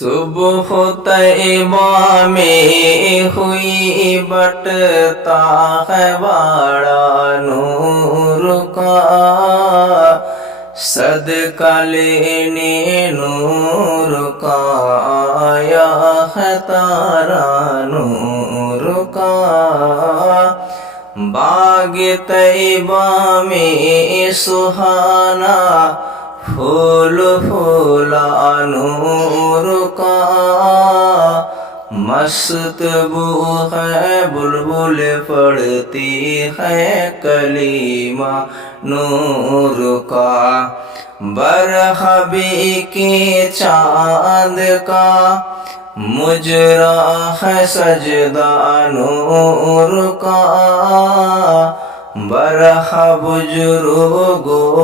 सुबह तैबा में हुई बटता है बड़ा नूर का, सदका लेने नूर का आया है तारा नूर का। बाग तैबा में सुहाना फूल फूला नूर का, मस्त बू है बुलबुल पढ़ती है कलीमा नूर का। बरहबी के चाँद का मुजरा है सजदा नूर का, बरह बुजुर्गों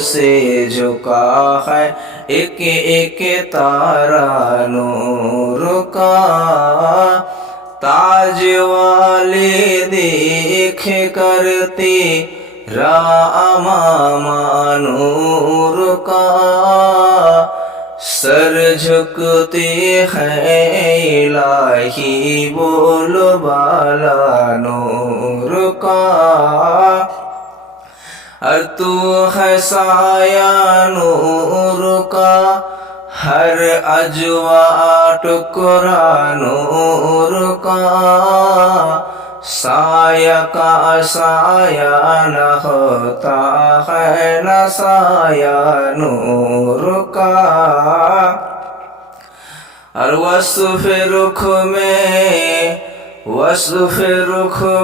से झुका है एक एक तारा नूर का। ताज वाले देख करते रामा नूर का, सर झुकते हैं इलाही बोल बाला नूर का। और तू है साया नूर का, हर अजवा टुकड़ा नूर का, साया का साया न होता है न साया नूर का। और वसुफ रुख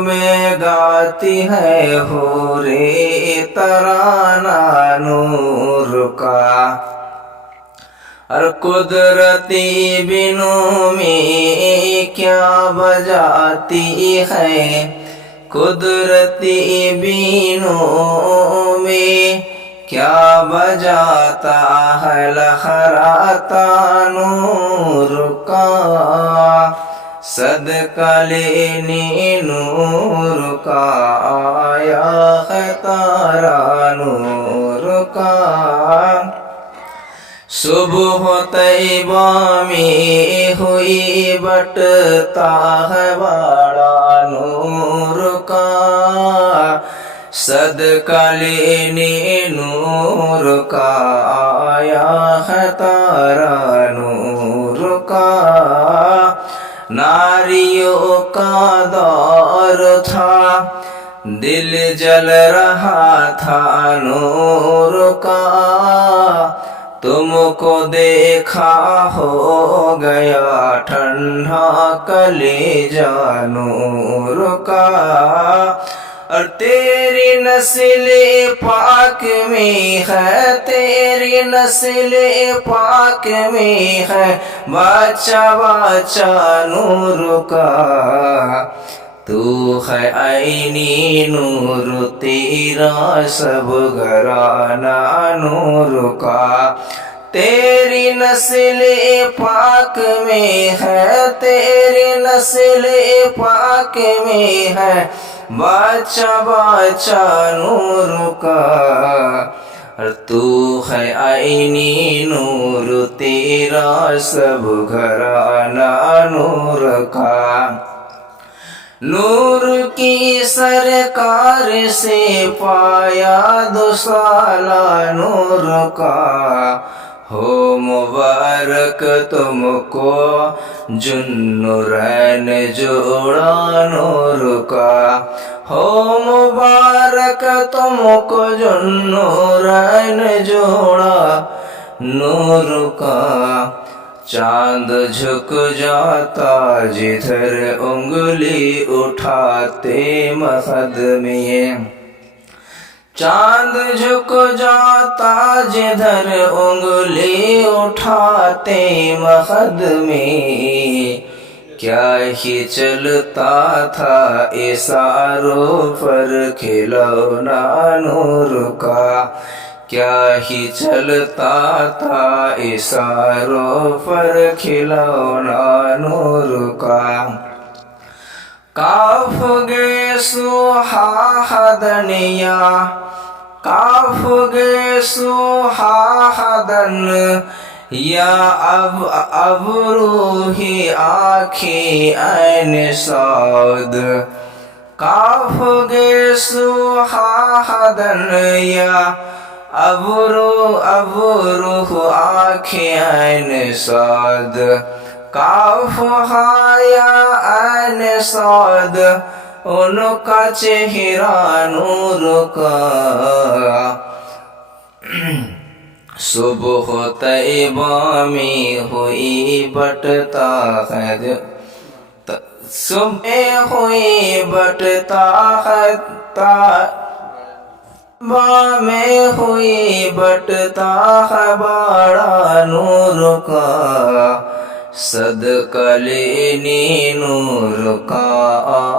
में गाती है होरे तराना नूर का। और कुदरती बिनों में क्या बजाती है, कुदरती बिनों में क्या बजाता है लहराता नूर का। सदका लेने नूर का आया है तारा नूर का। सुबह तैबा में हुई बटता है बड़ा नूर का, सदका लेने नूर का आया है तारा नूर का। नारियों का दौर था दिल जल रहा था नूर का, तुमको देखा हो गया ठंडा कलेजा नूर का। और तेरी नस्ल पाक में है, तेरी नस्ल पाक में है बच्चा बच्चा नूर का। तू है आईनी नूर तेरा सब घराना नूर का। तेरी नस्ल पाक में है, तेरी नस्ल पाक में है बच्चा बच्चा नूर का। और तू है आईनी नूर तेरा सब घराना नूर का। नूर की सरकार से पाया दुसाला नूर का, हो मुबारक तुमको जुन्नुरैन जोड़ा नूर का। हो मुबारक तुमको जुन्नुरैन जोड़ा नूर का। चांद झुक जाता जिधर उंगली उठाते महद में, चांद झुक जाता जिधर उंगली उठाते महद में। क्या ही चलता था इशारों पर खिलौना नूर का, क्या ही चलता था इशारों पर खिलौना नूर का। काफ गे सुहादनिया, काफ गे सुहादन या अब रूही आखी ऐन सौद काफ गे सुहादन या अब रूह आखी ऐन सौद काफ हाया ऐन सौद उनका चेहरा नूर का सुबह तैबा में हुई बटता है सुबह हुई बटता है तैबा में हुई बटता है बड़ा नूर का सदका लेने नूर का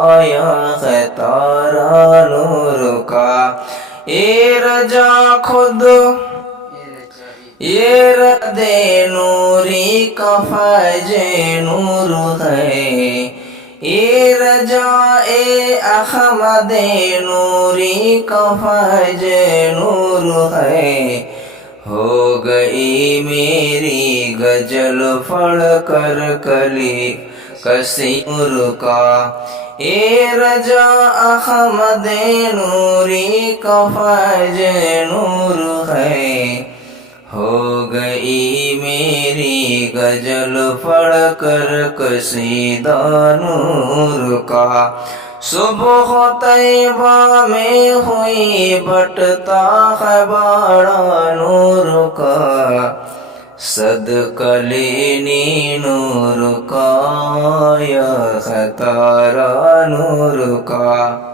आया है तारा नूर का ये रजा खुद ये रदे नूरी का फैजे नूर है ये रजा ए अहमदे नूरी का फैजे नूर है हो गई मेरी गजल पढ़ कर कली कसी नूर का ए रजा अहमदे नूरी का फैजे नूर है हो गई मेरी गजल पढ़ कर कसीदा नूर का सुबह तैबा में हुई बटता है बड़ा नूर का सदका लेनी नूर का या है तारा नूर का।